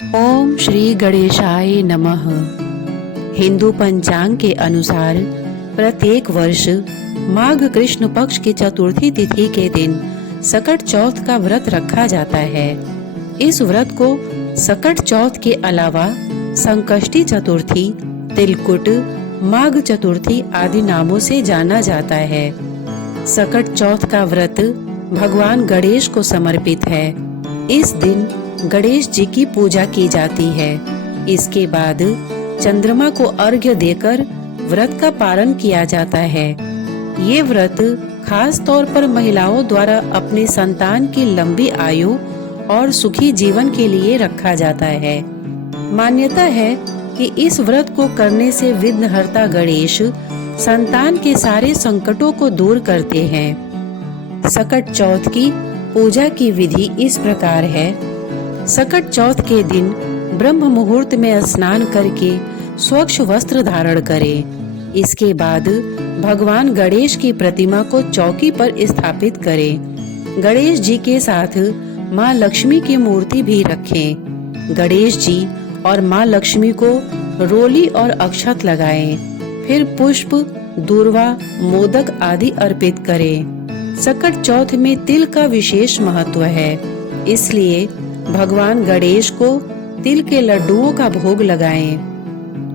ओम श्री गणेशाय नमः। हिंदू पंचांग के अनुसार प्रत्येक वर्ष माघ कृष्ण पक्ष की चतुर्थी तिथि के दिन सकट चौथ का व्रत रखा जाता है। इस व्रत को सकट चौथ के अलावा संकष्टी चतुर्थी, तिलकुट, माघ चतुर्थी आदि नामों से जाना जाता है। सकट चौथ का व्रत भगवान गणेश को समर्पित है। इस दिन गणेश जी की पूजा की जाती है। इसके बाद चंद्रमा को अर्घ्य देकर व्रत का पालन किया जाता है। ये व्रत खास तौर पर महिलाओं द्वारा अपने संतान की लंबी आयु और सुखी जीवन के लिए रखा जाता है। मान्यता है कि इस व्रत को करने से विघ्नहर्ता गणेश संतान के सारे संकटों को दूर करते हैं। सकट चौथ की पूजा की विधि इस प्रकार है। सकट चौथ के दिन ब्रह्म मुहूर्त में स्नान करके स्वच्छ वस्त्र धारण करें। इसके बाद भगवान गणेश की प्रतिमा को चौकी पर स्थापित करें। गणेश जी के साथ माँ लक्ष्मी की मूर्ति भी रखें। गणेश जी और माँ लक्ष्मी को रोली और अक्षत लगाएं। फिर पुष्प, दूर्वा, मोदक आदि अर्पित करें। सकट चौथ में तिल का विशेष महत्व है, इसलिए भगवान गणेश को तिल के लड्डुओं का भोग लगाएं।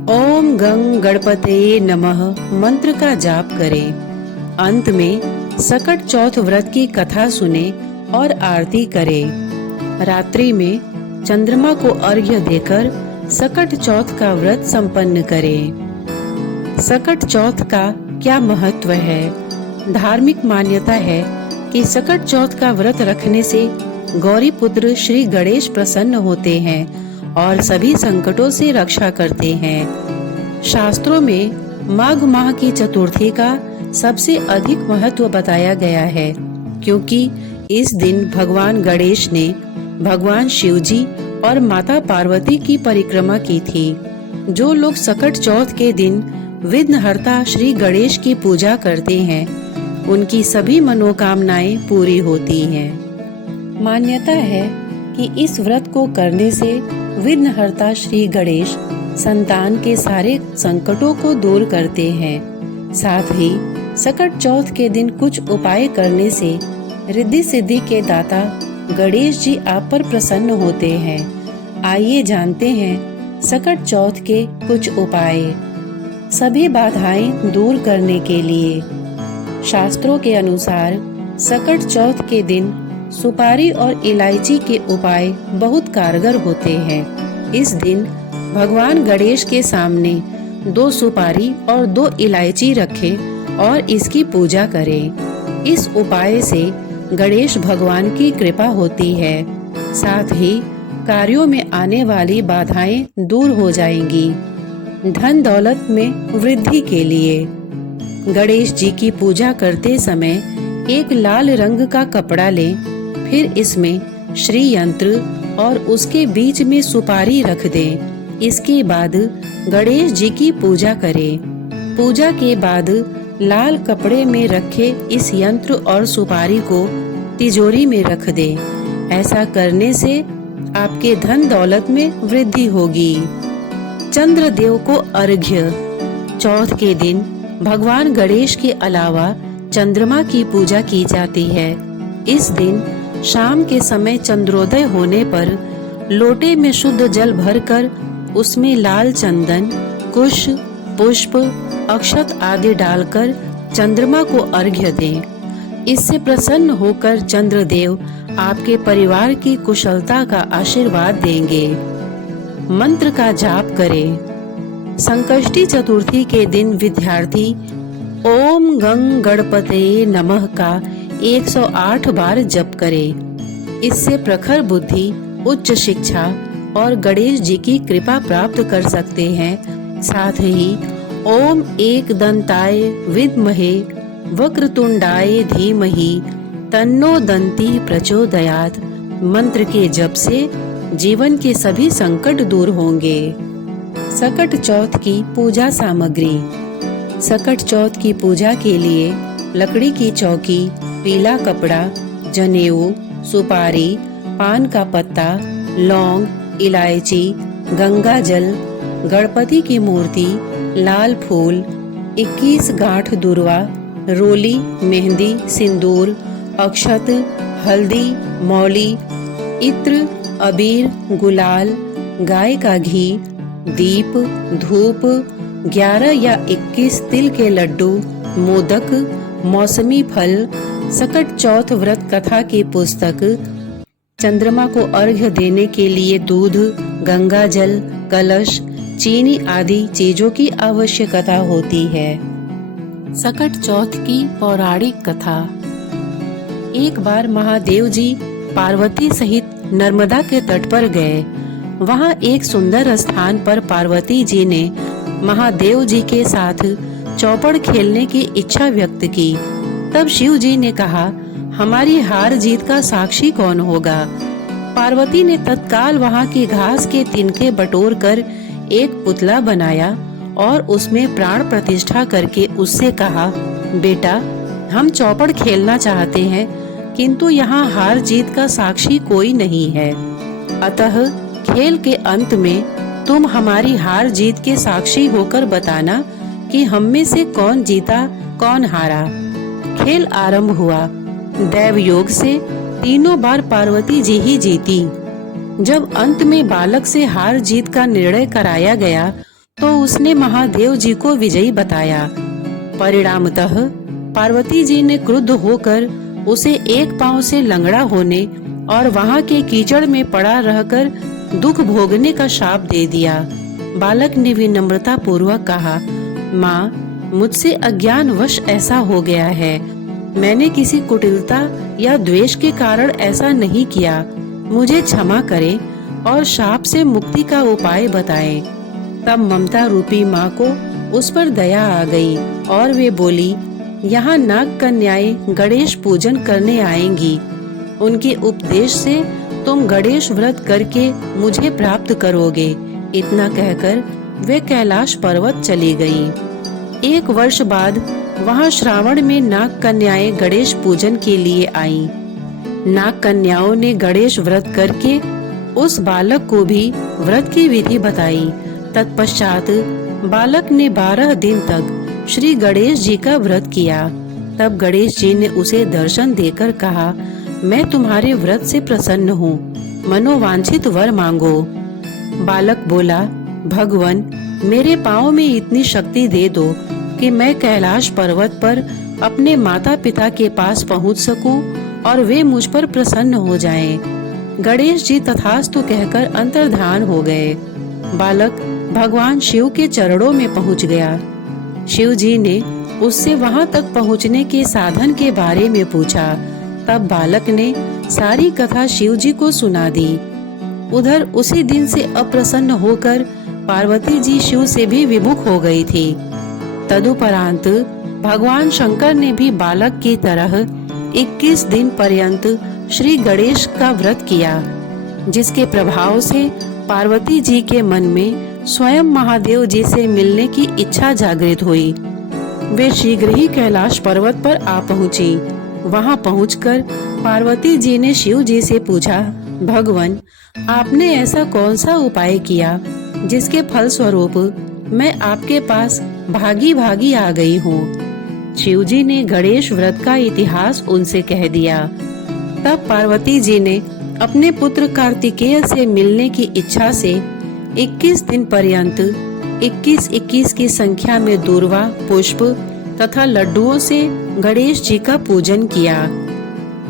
ओम गंग गणपते नमः मंत्र का जाप करें। अंत में सकट चौथ व्रत की कथा सुने और आरती करें। रात्रि में चंद्रमा को अर्घ्य देकर सकट चौथ का व्रत संपन्न करें। सकट चौथ का क्या महत्व है? धार्मिक मान्यता है कि सकट चौथ का व्रत रखने से गौरी पुत्र श्री गणेश प्रसन्न होते हैं और सभी संकटों से रक्षा करते हैं। शास्त्रों में माघ माह की चतुर्थी का सबसे अधिक महत्व बताया गया है, क्योंकि इस दिन भगवान गणेश ने भगवान शिव जी और माता पार्वती की परिक्रमा की थी। जो लोग सकट चौथ के दिन विघ्नहर्ता श्री गणेश की पूजा करते हैं, उनकी सभी मनोकामनाएं पूरी होती हैं। मान्यता है कि इस व्रत को करने से विघ्नहर्ता श्री गणेश संतान के सारे संकटों को दूर करते हैं। साथ ही सकट चौथ के दिन कुछ उपाय करने से रिद्धि सिद्धि के दाता गणेश जी आप पर प्रसन्न होते हैं। आइए जानते हैं सकट चौथ के कुछ उपाय। सभी बाधाएं दूर करने के लिए शास्त्रों के अनुसार सकट चौथ के दिन सुपारी और इलायची के उपाय बहुत कारगर होते हैं। इस दिन भगवान गणेश के सामने 2 सुपारी और 2 इलायची रखें और इसकी पूजा करें। इस उपाय से गणेश भगवान की कृपा होती है। साथ ही कार्यों में आने वाली बाधाएं दूर हो जाएंगी। धन दौलत में वृद्धि के लिए गणेश जी की पूजा करते समय एक लाल रंग का कपड़ा लें। फिर इसमें श्री यंत्र और उसके बीच में सुपारी रख दें। इसके बाद गणेश जी की पूजा करें। पूजा के बाद लाल कपड़े में रखे इस यंत्र और सुपारी को तिजोरी में रख दें। ऐसा करने से आपके धन दौलत में वृद्धि होगी। चंद्रदेव को अर्घ्य। चौथ के दिन भगवान गणेश के अलावा चंद्रमा की पूजा की जाती है। इस दिन शाम के समय चंद्रोदय होने पर लोटे में शुद्ध जल भरकर उसमें लाल चंदन, कुश, पुष्प, अक्षत आदि डालकर चंद्रमा को अर्घ्य दें। इससे प्रसन्न होकर चंद्रदेव आपके परिवार की कुशलता का आशीर्वाद देंगे। मंत्र का जाप करें। संकष्टी चतुर्थी के दिन विद्यार्थी ओम गंग गणपते नमः का 108 बार जप करें। इससे प्रखर बुद्धि, उच्च शिक्षा और गणेश जी की कृपा प्राप्त कर सकते हैं। साथ ही ओम एकदंताय विद्महे वक्रतुंडाय धीमहि तन्नो दंती प्रचोदयात् मंत्र के जप से जीवन के सभी संकट दूर होंगे। सकट चौथ की पूजा सामग्री। सकट चौथ की पूजा के लिए लकड़ी की चौकी, पीला कपड़ा, जनेऊ, सुपारी, पान का पत्ता, लौंग, इलायची, गंगा जल, गणपति की मूर्ति, लाल फूल, 21 गांठ दूर्वा, रोली, मेहंदी, सिंदूर, अक्षत, हल्दी, मौली, इत्र, अबीर, गुलाल, गाय का घी, दीप, धूप, 11 या 21 तिल के लड्डू, मोदक, मौसमी फल, सकट चौथ व्रत कथा की पुस्तक, चंद्रमा को अर्घ्य देने के लिए दूध, गंगा जल, कलश, चीनी आदि चीजों की आवश्यकता होती है। सकट चौथ की पौराणिक कथा। एक बार महादेव जी पार्वती सहित नर्मदा के तट पर गए। वहां एक सुंदर स्थान पर पार्वती जी ने महादेव जी के साथ चौपड़ खेलने की इच्छा व्यक्त की। तब शिव जी ने कहा, हमारी हार जीत का साक्षी कौन होगा? पार्वती ने तत्काल वहां की घास के तिनके बटोर कर एक पुतला बनाया और उसमें प्राण प्रतिष्ठा करके उससे कहा, बेटा, हम चौपड़ खेलना चाहते हैं, किंतु यहाँ हार जीत का साक्षी कोई नहीं है। अतः खेल के अंत में तुम हमारी हार जीत के साक्षी होकर बताना कि हम में से कौन जीता कौन हारा। खेल आरंभ हुआ। दैव योग से तीनों बार पार्वती जी ही जीती। जब अंत में बालक से हार जीत का निर्णय कराया गया तो उसने महादेव जी को विजयी बताया। परिणामतः पार्वती जी ने क्रुद्ध होकर उसे एक पांव से लंगड़ा होने और वहां के कीचड़ में पड़ा रहकर दुख भोगने का शाप दे दिया। बालक ने विनम्रता पूर्वक कहा, माँ, मुझसे अज्ञानवश ऐसा हो गया है। मैंने किसी कुटिलता या द्वेष के कारण ऐसा नहीं किया। मुझे क्षमा करें और शाप से मुक्ति का उपाय बताएं। तब ममता रूपी माँ को उस पर दया आ गई और वे बोली, यहाँ नाग कन्याएं गणेश पूजन करने आएंगी। उनके उपदेश से तुम गणेश व्रत करके मुझे प्राप्त करोगे। इतना कहकर वे कैलाश पर्वत चली गईं। 1 वर्ष बाद वहां श्रावण में नाग कन्याएं गणेश पूजन के लिए आईं। नाग कन्याओं ने गणेश व्रत करके उस बालक को भी व्रत की विधि बताई। तत्पश्चात बालक ने 12 दिन तक श्री गणेश जी का व्रत किया। तब गणेश जी ने उसे दर्शन देकर कहा, मैं तुम्हारे व्रत से प्रसन्न हूँ, मनोवांछित वर मांगो। बालक बोला, भगवान, मेरे पाँव में इतनी शक्ति दे दो कि मैं कैलाश पर्वत पर अपने माता पिता के पास पहुँच सकूं और वे मुझ पर प्रसन्न हो जाएं। गणेश जी तथास्तु कहकर अंतर्धान हो गए। बालक भगवान शिव के चरणों में पहुंच गया। शिव जी ने उससे वहां तक पहुंचने के साधन के बारे में पूछा। तब बालक ने सारी कथा शिव जी को सुना दी। उधर उसी दिन से अप्रसन्न होकर पार्वती जी शिव से भी विमुख हो गई थी। तदुपरांत भगवान शंकर ने भी बालक की तरह 21 दिन पर्यंत श्री गणेश का व्रत किया, जिसके प्रभाव से पार्वती जी के मन में स्वयं महादेव जी से मिलने की इच्छा जागृत हुई। वे शीघ्र ही कैलाश पर्वत पर आ पहुंची। वहां पहुंचकर पार्वती जी ने शिव जी से पूछा, भगवान, आपने ऐसा कौन सा उपाय किया जिसके फल स्वरूप मैं आपके पास भागी भागी आ गई हूँ। शिव जी ने गणेश व्रत का इतिहास उनसे कह दिया। तब पार्वती जी ने अपने पुत्र कार्तिकेय से मिलने की इच्छा से 21 दिन पर्यंत 21-21 की संख्या में दूर्वा, पुष्प तथा लड्डुओं से गणेश जी का पूजन किया।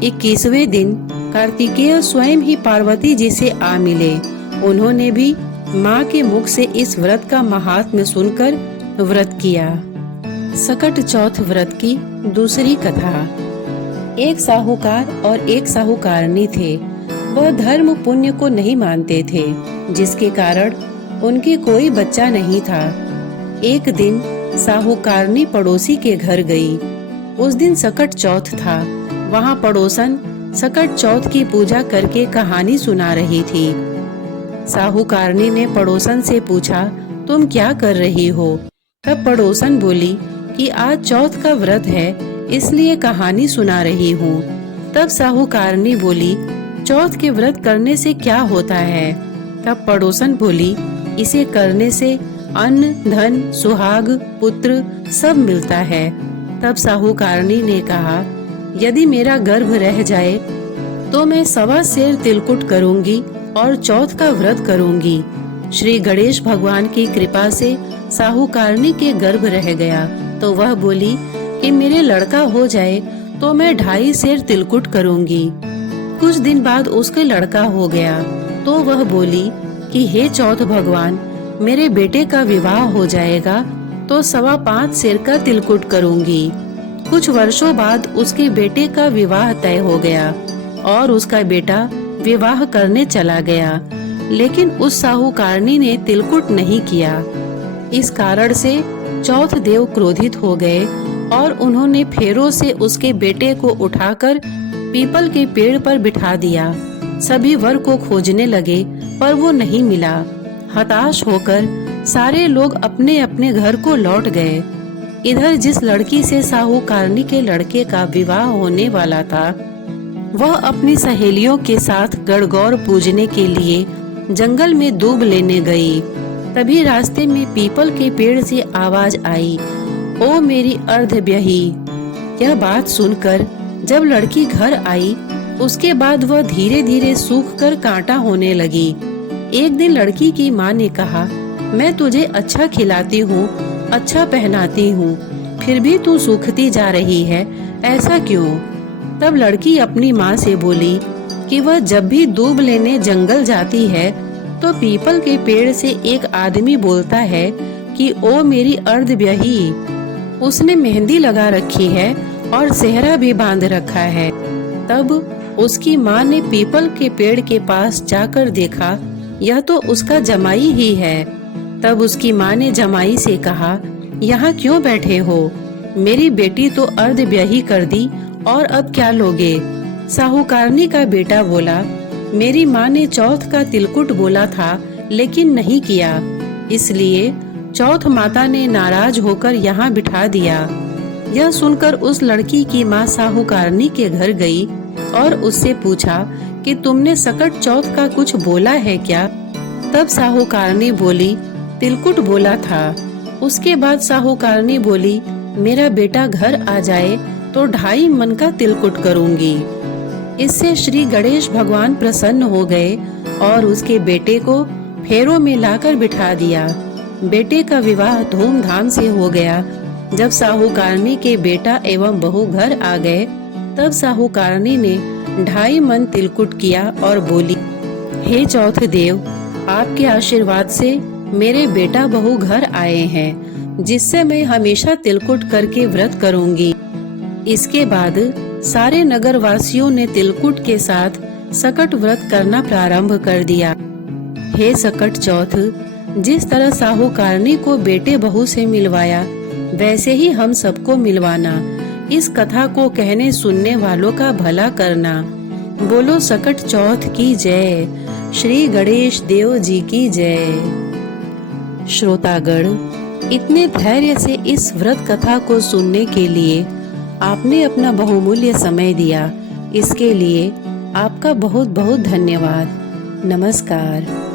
21वें दिन कार्तिकेय स्वयं ही पार्वती जी से आ मिले। उन्होंने भी माँ के मुख से इस व्रत का महात्म्य सुनकर व्रत किया। सकट चौथ व्रत की दूसरी कथा। एक साहूकार और एक साहूकारनी थे। वह धर्म पुण्य को नहीं मानते थे, जिसके कारण उनके कोई बच्चा नहीं था। एक दिन साहूकारनी पड़ोसी के घर गई। उस दिन सकट चौथ था। वहां पड़ोसन सकट चौथ की पूजा करके कहानी सुना रही थी। साहूकारनी ने पड़ोसन से पूछा, तुम क्या कर रही हो? तब पड़ोसन बोली कि आज चौथ का व्रत है, इसलिए कहानी सुना रही हूँ। तब साहूकारनी बोली, चौथ के व्रत करने से क्या होता है? तब पड़ोसन बोली, इसे करने से अन्न, धन, सुहाग, पुत्र सब मिलता है। तब साहूकारनी ने कहा, यदि मेरा गर्भ रह जाए तो मैं 1.25 सेर तिलकुट करूंगी और चौथ का व्रत करूंगी। श्री गणेश भगवान की कृपा से साहूकारनी के गर्भ रह गया तो वह बोली कि मेरे लड़का हो जाए तो मैं 2.5 सेर तिलकुट करूंगी। कुछ दिन बाद उसके लड़का हो गया तो वह बोली कि हे चौथ भगवान, मेरे बेटे का विवाह हो जाएगा तो 5.25 सेर का तिलकुट करूंगी। कुछ वर्षों बाद उसके बेटे का विवाह तय हो गया और उसका बेटा विवाह करने चला गया, लेकिन उस साहूकारनी ने तिलकुट नहीं किया। इस कारण से चौथ देव क्रोधित हो गए और उन्होंने फेरों से उसके बेटे को उठाकर पीपल के पेड़ पर बिठा दिया। सभी वर को खोजने लगे पर वो नहीं मिला। हताश होकर सारे लोग अपने अपने घर को लौट गए। इधर जिस लड़की से साहूकारनी के लड़के का विवाह होने वाला था, वह अपनी सहेलियों के साथ गणगौर पूजने के लिए जंगल में दूब लेने गई। तभी रास्ते में पीपल के पेड़ से आवाज आई, ओ मेरी अर्धब्यही। यह बात सुनकर जब लड़की घर आई, उसके बाद वह धीरे धीरे सूख कर कांटा होने लगी। एक दिन लड़की की माँ ने कहा, मैं तुझे अच्छा खिलाती हूँ, अच्छा पहनाती हूँ, फिर भी तू सूखती जा रही है, ऐसा क्यों? तब लड़की अपनी माँ से बोली कि वह जब भी दूब लेने जंगल जाती है तो पीपल के पेड़ से एक आदमी बोलता है कि ओ मेरी अर्धब्यही। उसने मेहंदी लगा रखी है और सेहरा भी बांध रखा है। तब उसकी माँ ने पीपल के पेड़ के पास जाकर देखा, यह तो उसका जमाई ही है। तब उसकी माँ ने जमाई से कहा, यहाँ क्यों बैठे हो? मेरी बेटी तो अर्धब्यही कर दी और अब क्या लोगे? साहूकारनी का बेटा बोला, मेरी माँ ने चौथ का तिलकुट बोला था लेकिन नहीं किया, इसलिए चौथ माता ने नाराज होकर यहाँ बिठा दिया। यह सुनकर उस लड़की की माँ साहूकारनी के घर गई और उससे पूछा कि तुमने सकट चौथ का कुछ बोला है क्या? तब साहूकारनी बोली, तिलकुट बोला था। उसके बाद साहूकारनी बोली, मेरा बेटा घर आ जाए तो 2.5 मन का तिलकुट करूंगी। इससे श्री गणेश भगवान प्रसन्न हो गए और उसके बेटे को फेरों में लाकर बिठा दिया। बेटे का विवाह धूमधाम से हो गया। जब साहूकारनी के बेटा एवं बहू घर आ गए, तब साहूकारनी ने 2.5 मन तिलकुट किया और बोली, हे चौथ देव, आपके आशीर्वाद से मेरे बेटा बहू घर आए हैं, जिससे मैं हमेशा तिलकुट करके व्रत करूंगी। इसके बाद सारे नगर वासियों ने तिलकुट के साथ सकट व्रत करना प्रारंभ कर दिया। हे सकट चौथ, जिस तरह साहूकारनी को बेटे बहू से मिलवाया, वैसे ही हम सबको मिलवाना। इस कथा को कहने सुनने वालों का भला करना। बोलो सकट चौथ की जय। श्री गणेश देव जी की जय। श्रोतागण, इतने धैर्य से इस व्रत कथा को सुनने के लिए आपने अपना बहुमूल्य समय दिया, इसके लिए आपका बहुत बहुत धन्यवाद। नमस्कार।